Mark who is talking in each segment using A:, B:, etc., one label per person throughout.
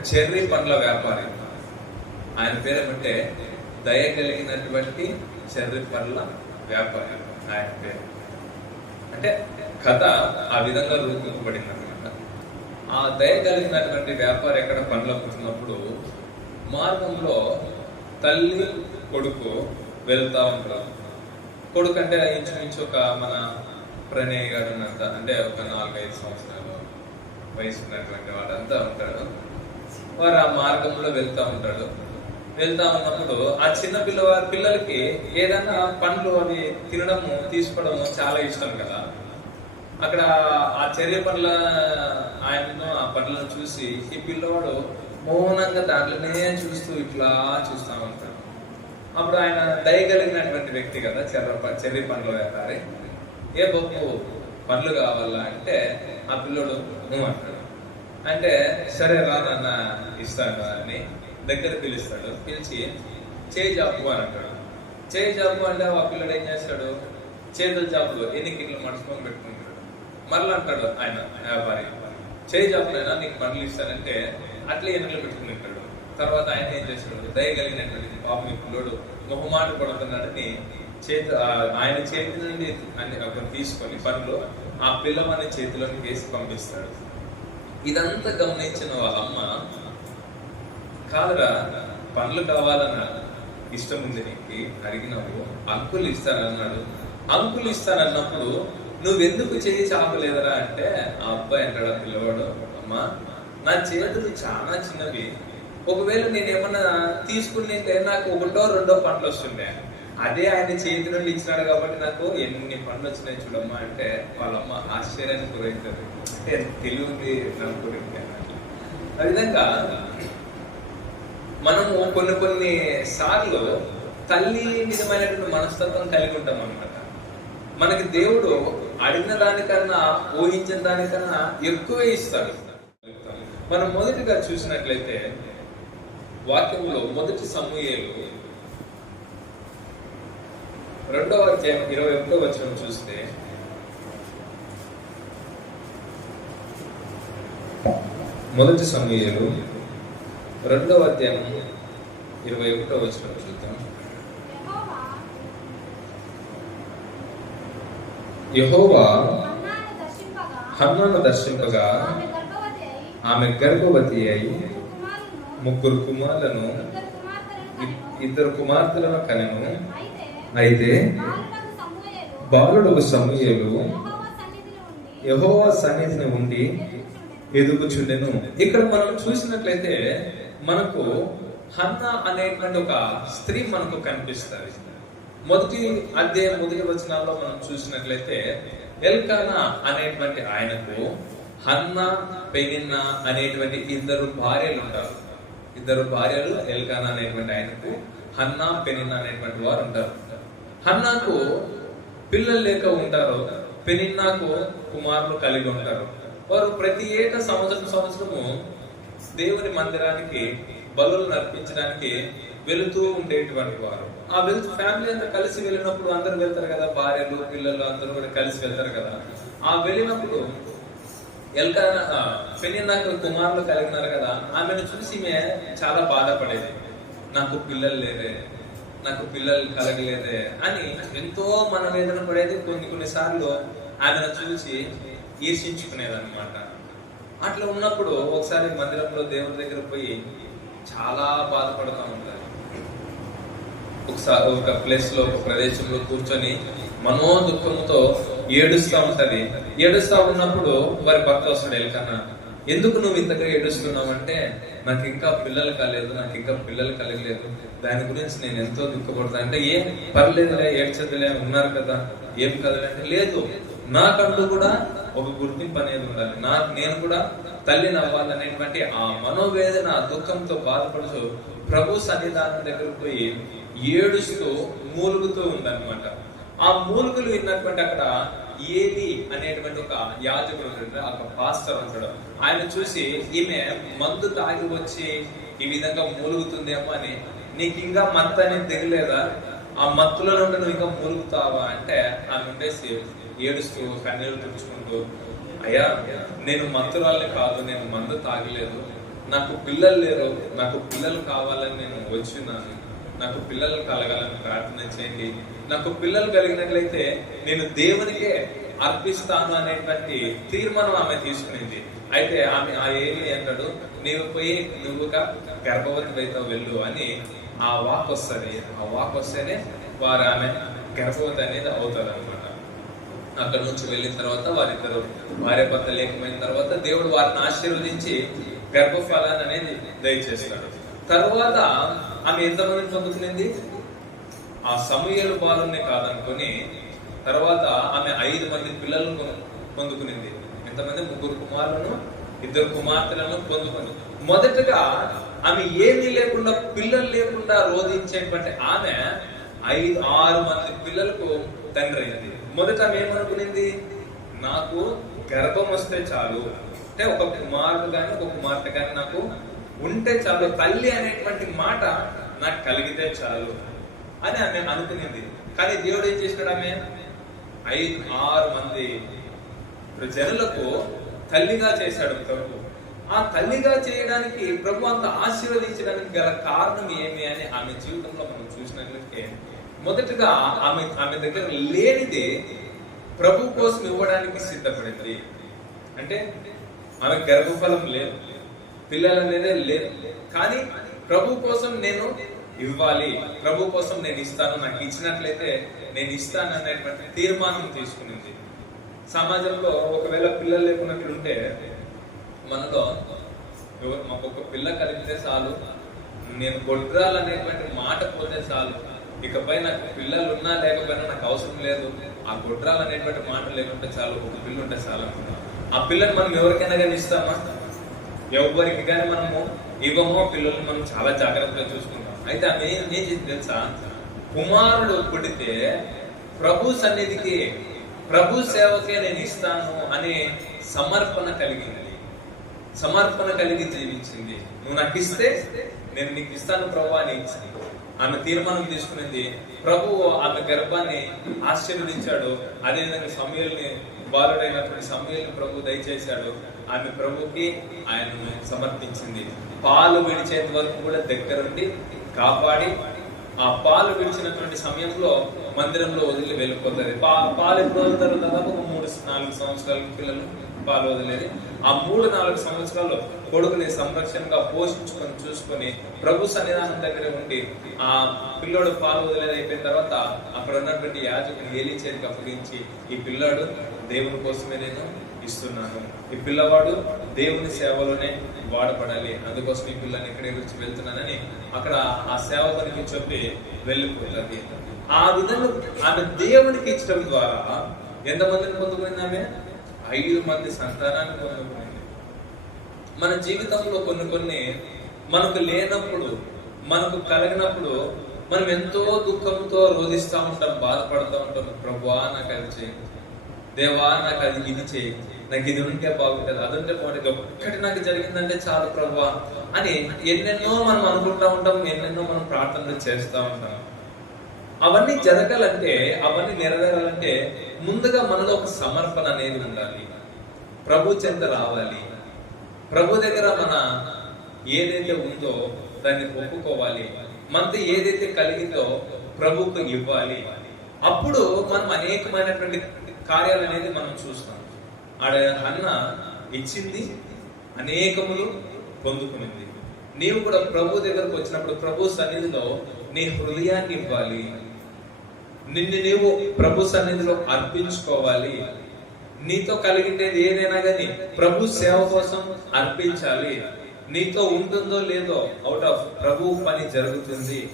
A: Cherry పండ్ల వ్యాపారి. ఆయన పేరు ఏమంటే దయ కలిగినటువంటి చెర్రీ పండ్ల వ్యాపారి. ఆయన పేరు. అంటే కథ ఆ విధంగా రూపొందబడింది అనమాట ఆ దయ కలిగినటువంటి వ్యాపారి ఎక్కడ పండ్లు అమ్ముతున్నప్పుడు మార్గంలో తల్లి కొడుకు వెళ్తా ఉంటారు. కొడుకు అంటే ఇంచుమించు ఒక మన ప్రణయ్ గారు ఉన్నంత అంటే ఒక నాలుగైదు సంవత్సరాలు వయసు ఉన్నటువంటి వాడంతా ఉంటాడు వారు ఆ మార్గంలో వెళ్తా ఉంటాడు వెళ్తా ఉన్నప్పుడు ఆ చిన్న పిల్లవారి పిల్లలకి ఏదైనా పండ్లు అవి తినడము తీసుకోవడము చాలా ఇష్టం కదా. అక్కడ ఆ చెర్రీ పండ్ల ఆయనను ఆ పండ్లను చూసి ఈ పిల్లవాడు మౌనంగా దాంట్లోనే చూస్తూ ఇట్లా చూస్తూ ఉంటాడు. అప్పుడు ఆయన దయగలిగినటువంటి వ్యక్తి కదా చెర్ర చెర్రీ పండ్ల వ్యాపారి. ఏ బొప్పు పండ్లు కావాలా? అంటే ఆ పిల్లోడు నువ్వు అంటాడు. అంటే సరే రా నాన్న ఇస్తాను అని దగ్గర పిలుస్తాడు. పిలిచి చేయి జాపు అని అంటాడు. చేయి జాపు అంటే ఆ పిల్లడు ఏం చేస్తాడు? చేతుల జాపులు ఎన్ని కిట్లు మడుచుకొని పెట్టుకుంటాడు. మరలా అంటాడు ఆయన వ్యాపారి చేయి జాపులైనా నీకు పనులు ఇస్తానంటే అట్లే ఎన్నికలు పెట్టుకుంటాడు తర్వాత ఆయన ఏం చేస్తాడు? దయగలిగినటువంటి పాపం పిల్లడు పిల్లోడు మొహమాట పడుతున్నాడని చేతి ఆయన చేతి నుండి అన్ని తీసుకొని పనులు ఆ పిల్లవాని చేతిలోకి వేసి పంపిస్తాడు. ఇదంతా గమనించిన వాళ్ళ అమ్మ కాదురా పండ్లు కావాలన్న ఇష్టం ఉంది నీకు అడిగినప్పుడు అంకులు ఇస్తానన్నాడు. అంకులు ఇస్తానన్నప్పుడు నువ్వెందుకు చేయి చాపలేదరా అంటే ఆ అబ్బాయి అంటాడు పిల్లవాడు? అమ్మా నా చేతులు చాలా చిన్నవి. ఒకవేళ నేను ఏమన్నా తీసుకునింటే నాకు ఒకటో రెండో పండ్లు వస్తుండే. అదే ఆయన చేతి నుండి ఇచ్చినాడు కాబట్టి నాకు ఎన్ని పండ్లు వచ్చినాయి చూడమ్మా అంటే వాళ్ళమ్మ ఆశ్చర్యానికి గురవుతుంది అంటే తెలివి నాకు గురించి ఆ విధంగా మనము కొన్ని కొన్ని సార్లు తల్లి విధమైనటువంటి మనస్తత్వం కలిగి ఉంటాం అనమాట మనకి దేవుడు అడిగిన దానికన్నా ఊహించిన దానికన్నా ఎక్కువే ఇస్తాడు. మనం మొదటిగా చూసినట్లయితే వాక్యంలో మొదటి సమూహేలు రెండవ అధ్యాయం ఇరవై ఒకటో వచ్చిన చూస్తే మొదటి సమూహేలు రెండవ అధ్యాయం ఇరవై ఒకటో వచ్చిన చూద్దాం
B: యహోవా హన్నాను దర్శింపగా ఆమె గర్భవతి అయి ముగ్గురు కుమారులను ఇద్దరు కుమార్తెలను కనెను.
A: ఇద్దరు కుమార్తెలను
B: అయితే
A: బాలుడు సమూహలు
B: యహోవా
A: సన్నిధిని ఉండి
B: ఎదుగుచుండెను
A: ఇక్కడ మనం చూసినట్లయితే మనకు హన్న అనేటువంటి ఒక స్త్రీ మనకు కనిపిస్తుంది. మొదటి అధ్యాయం మొదటి వచనాల్లో మనం చూసినట్లయితే ఎల్కానా అనేటువంటి ఆయనకు హన్న పెనిన్న అనేటువంటి ఇద్దరు భార్యలు ఉంటారు. ఇద్దరు భార్యలు ఎల్కానా అనేటువంటి ఆయనకు హన్నా పెనిన్న అనేటువంటి వారు ఉంటారు. హన్నాకు పిల్లలు లేక ఉంటారు పెనిన్నాకు కుమారులు కలిగి ఉంటారు. వారు ప్రతి ఏటా సంవత్సరం సంవత్సరము దేవుని మందిరానికి బలు నర్పించడానికి వెళుతూ ఉండేటువంటి వారు. ఆ వెళ్తూ ఫ్యామిలీ అంతా కలిసి వెళ్ళినప్పుడు అందరూ వెళ్తారు కదా భార్యలు పిల్లలు అందరూ కూడా కలిసి వెళ్తారు కదా. ఆ వెళ్ళినప్పుడు ఎల్కానా పెనిన్నాకు కుమారులు కలిగినారు కదా ఆమెను చూసి మే చాలా బాధపడేది. నాకు పిల్లలు లేదే నాకు పిల్లలు కలగలేదే అని ఎంతో మన వేదన పడేది. కొన్ని కొన్నిసార్లు ఆమెను చూసి ఈర్షించుకునేది అనమాట అట్లా ఉన్నప్పుడు ఒకసారి మందిరంలో దేవుడి దగ్గర పోయి చాలా బాధపడుతూ ఉంటారు. ఒకసారి ఒక ప్లేస్లో ఒక ప్రదేశంలో కూర్చొని మనో దుఃఖంతో ఏడుస్తా ఉంటది. ఏడుస్తా ఉన్నప్పుడు వారి భర్త వస్తాడు ఎల్కన్నా ఎందుకు నువ్వు ఇంతగా ఏడుస్తున్నావు అంటే నాకు ఇంకా పిల్లలు కాలేదు నాకు ఇంకా పిల్లలు కలగలేదు. దాని గురించి నేను ఎంతో దుఃఖపడతా. అంటే ఏం పర్లేదులే ఏడ్చదులే ఉన్నారు కదా ఏం కదలే అంటే లేదు. నాకంటూ కూడా ఒక గుర్తింపు అనేది ఉండాలి. నా నేను కూడా తల్లిని అవ్వాలనేటువంటి ఆ మనోవేదన దుఃఖంతో బాధపడుతూ ప్రభు సన్నిధానం దగ్గరకు పోయి ఏడుస్తూ మూలుగుతూ ఉందన్నమాట. ఆ మూలుగులు విన్నటువంటి అక్కడ ఏది అనేటువంటి ఒక యాజకుడు ఉంటాడు ఒక పాస్టర్ ఉంటాడు. ఆయన చూసి ఈమె మందు తాగి వచ్చి ఈ విధంగా మూలుగుతుందేమో అని నీకు ఇంకా మత్తు అనేది దిగలేదా ఆ మత్తులో నుండి నువ్వు ఇంకా మూలుగుతావా? అంటే ఆమె ఉండేసి ఏడుస్తూ కన్నీరు తుడుచుకుంటూ అయ్యా నేను మంతురాల్ని కాదు నేను మందు తాగలేదు. నాకు పిల్లలు లేరు. నాకు పిల్లలు కావాలని నేను వచ్చినాను. నాకు పిల్లలు కలగాలని ప్రార్థన చేయండి. నాకు పిల్లలు కలిగినట్లయితే నేను దేవునికే అర్పిస్తాను అనేటువంటి తీర్మానం ఆమె తీసుకునింది. అయితే ఆమె ఆ ఏమి అంటాడు? నీవు పోయి నువ్వుగా గర్భవతి అయితే వెళ్ళు అని ఆ వాక్ వస్తుంది. ఆ వాక్ వస్తేనే వారు ఆమె గర్భవతి అనేది అవుతారు. అనమాట అక్కడ నుంచి వెళ్ళిన తర్వాత వారిద్దరు భార్య భర్త లేకపోయిన తర్వాత దేవుడు వారిని ఆశీర్వదించి గర్భఫలాన్ని అనేది దయచేస్తాడు. తర్వాత ఆమె ఎంతమంది పొందుకునింది? ఆ సమయలు బాలునే కాదనుకొని తర్వాత ఆమె ఐదు మంది పిల్లలను పొందుకునింది. ఎంతమంది? ముగ్గురు కుమారులను ఇద్దరు కుమార్తెలను పొందుకుంది మొదటగా ఆమె ఏమీ లేకుండా పిల్లలు లేకుండా రోధించేటువంటి ఆమె ఐదు ఆరు మంది పిల్లలకు తండ్రి అయింది. మొదట మేమనుకునింది నాకు గర్భం వస్తే చాలు. అంటే ఒక కుమారుడు కానీ ఒక కుమార్తె కానీ నాకు ఉంటే చాలు తల్లి అనేటువంటి మాట నాకు కలిగితే చాలు అని ఆమె అనుకునింది. కానీ దేవుడు ఏం చేసినాడు ఆమె? ఐదు ఆరు మంది జనులకు తల్లిగా చేశాడు ప్రభు ఆ తల్లిగా చేయడానికి ప్రభు అంత ఆశీర్వదించడానికి గల కారణం ఏమి అని ఆమె జీవితంలో మనం చూసినట్లయితే మొదటగా ఆమె ఆమె దగ్గర లేనిదే ప్రభు కోసం ఇవ్వడానికి సిద్ధపడింది. అంటే ఆమె గర్భఫలం లేదు పిల్లలు అనేదే లేదు. కానీ ప్రభు కోసం నేను ఇవ్వాలి ప్రభు కోసం నేను ఇస్తాను నాకు ఇచ్చినట్లయితే నేను ఇస్తాను అనేటువంటి తీర్మానం తీసుకునింది. సమాజంలో ఒకవేళ పిల్లలు లేకున్నట్లుంటే మనలో మాకు ఒక పిల్ల కలిగితే చాలు నేను గొడ్రాలు అనేటువంటి మాట పోతే చాలు. ఇకపై నాకు పిల్లలు ఉన్నా లేకపోయినా నాకు అవసరం లేదు. ఆ గుడ్రాలు అనేటువంటి మాట లేకుంటే చాలు ఒక పిల్ల ఉంటే చాలు ఆ పిల్లని మనం ఎవరికైనా కానీ ఇస్తామా? ఎవరికి కానీ మనము ఇవ్వమో పిల్లల్ని మనం చాలా జాగ్రత్తగా చూసుకుంటాం. అయితే ఆమె ఏం ఏం చేసింది తెలుసా? కుమారుడు పుడితే ప్రభు సన్నిధికి ప్రభు సేవకే నేను ఇస్తాను అనే సమర్పణ కలిగింది. సమర్పణ కలిగి జీవించింది. నువ్వు నాకు ఇస్తే నేను నీకు ఇస్తాను ప్రభు అని ఇచ్చింది. ఆమె తీర్మానం తీసుకునేది. ప్రభు ఆమె గర్భాన్ని ఆశీర్వదించాడు. అదేవిధంగా సమయాల్ని బాలుడైనటువంటి సమయాలను ప్రభు దయచేశాడు. ఆమె ప్రభుకి ఆయనను సమర్పించింది. పాలు విడిచేంత వరకు కూడా దగ్గరుండి కాపాడి ఆ పాలు విడిచినటువంటి సమయంలో మందిరంలో వదిలి వెళ్ళిపోతుంది. పా పాలు ఎప్పుడు వదులుతారు? దాదాపు ఒక మూడు నాలుగు సంవత్సరాల పిల్లలు పాలు వదిలేది. ఆ మూడు నాలుగు సంవత్సరాలు కొడుకుని సంరక్షణగా పోషించుకొని చూసుకొని ప్రభు సన్నిధానం దగ్గర ఉండి ఆ పిల్లోడు పాలు వదిలేది అయిపోయిన తర్వాత అక్కడ ఉన్నటువంటి యాజకుని ఏలి చేతికి అప్పగించి ఈ పిల్లాడు దేవుని కోసమే నేను ఇస్తున్నాను. ఈ పిల్లవాడు దేవుని సేవలోనే వాడపడాలి అందుకోసం ఈ పిల్లని ఇక్కడే గురించి వెళ్తున్నానని అక్కడ ఆ సేవకునికి చెప్పి వెళ్ళిపోయింది ఆ విధంగా ఆమె దేవునికి ఇచ్చడం ద్వారా ఎంతమందిని పొందుకుంది ఆమె? ఐదు మంది సంతానాన్ని పొందుకుంది మన జీవితంలో కొన్ని కొన్ని మనకు లేనప్పుడు మనకు కలిగినప్పుడు మనం ఎంతో దుఃఖంతో రోధిస్తూ ఉంటాం బాధపడుతూ ఉంటాం. ప్రభా నాకు అది చేయండి. దేవా నాకు అది ఇది చేయి నాకు ఇది ఉంటే బాగుంటుంది అది ఉంటే బాగుంటుంది. ఒక్కటి నాకు జరిగిందంటే చాలు ప్రభా అని ఎన్నెన్నో మనం అనుకుంటా ఉంటాం ఎన్నెన్నో మనం ప్రార్థనలు చేస్తూ ఉంటాం. అవన్నీ జరగాలంటే అవన్నీ నెరవేరాలంటే ముందుగా మనలో ఒక సమర్పణ అనేది ఉండాలి. ప్రభు చెంత రావాలి. ప్రభు దగ్గర మన ఏదైతే ఉందో దాన్ని ఒప్పుకోవాలి. మనతో ఏదైతే కలిగిందో ప్రభుకు ఇవ్వాలి. అప్పుడు మనం అనేకమైనటువంటి కార్యాలు అనేది మనం చూస్తాం. ఆడ అన్న ఇచ్చింది అనేకములు పొందుకునింది. నీవు కూడా ప్రభు దగ్గరకు వచ్చినప్పుడు ప్రభు సన్నిధిలో నీ హృదయాన్ని ఇవ్వాలి. నిన్ను నీవు ప్రభు సన్నిధిలో అర్పించుకోవాలి. నీతో కలిగిండేది ఏదైనా కానీ ప్రభు సేవ కోసం అర్పించాలి. నీతో ఉంటుందో లేదో అవుట్ ఆఫ్ ప్రభు పని జరుగుతుంది.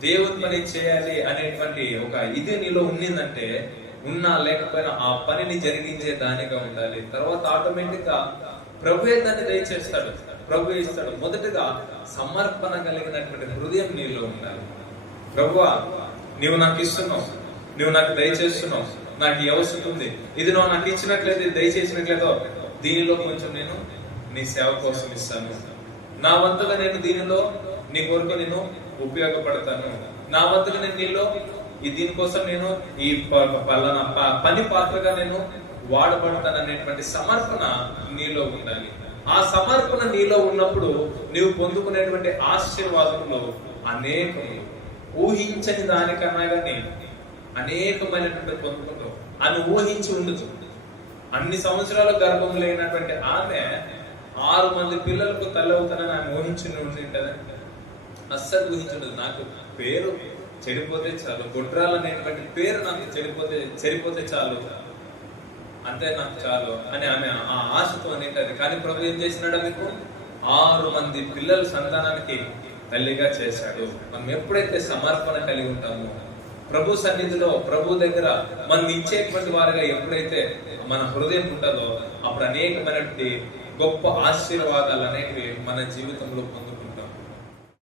A: దేవుని పని చేయాలి అనేటువంటి ఒక ఇది నీలో ఉన్నిందంటే ఉన్నా లేకపోయినా ఆ పనిని జరిగించే దానిగా ఉండాలి. తర్వాత ఆటోమేటిక్గా దాన్ని దయచేస్తాడు? ప్రభు ఇస్తాడు. మొదటగా సమర్పణ కలిగినటువంటి హృదయం నీలో ఉండాలి. ప్రభు నీవు నాకు ఇస్తున్నావు. నువ్వు నాకు దయచేస్తున్నావు. నాకు ఈ అవసరం ఉంది. ఇది నువ్వు నాకు ఇచ్చినట్లయితే దయచేసినట్లయితే దీనిలో కొంచెం నేను నీ సేవ కోసం ఇస్తాను. నా వంతుగా నేను దీనిలో నీ కొరకు నేను ఉపయోగపడతాను. నా వంతుగా నేను నీలో ఈ దీనికోసం నేను ఈ ప- ప- పలానా పని పాత్రగా నేను వాడబడతాను అనేటువంటి సమర్పణ నీలో ఉండాలి. ఆ సమర్పణ నీలో ఉన్నప్పుడు నీవు పొందుకునేటువంటి ఆశీర్వాదంలో అనేకం ఊహించని దానికన్నా కానీ అనేకమైనటువంటి పొందుకుంటూ అని ఊహించి ఉండదు అన్ని సంవత్సరాల గర్భం లేనటువంటి ఆమె ఆరు మంది పిల్లలకు తల్లి అవుతానని ఆమె ఊహించి ఉంటుంటదా అస్సలు ఊహించదు నాకు పేరు చెడిపోతే చాలు. గుడ్రాలు అనేటువంటి పేరు నాకు చెడిపోతే చెడిపోతే చాలు. అంతే నాకు చాలు అని ఆమె ఆ ఆశతో అనేటది. కానీ ప్రభు ఏం చేసినాడు? మీకు ఆరు మంది పిల్లల సంతానానికి తల్లిగా చేశాడు. మనం ఎప్పుడైతే సమర్పణ కలిగి ఉంటామో ప్రభు సన్నిధిలో ప్రభు దగ్గర మనం ఇచ్చేటువంటి వారిగా ఎప్పుడైతే మన హృదయం ఉంటుందో అప్పుడు అనేకమైనటువంటి గొప్ప ఆశీర్వాదాలు అనేవి మన జీవితంలో పొందు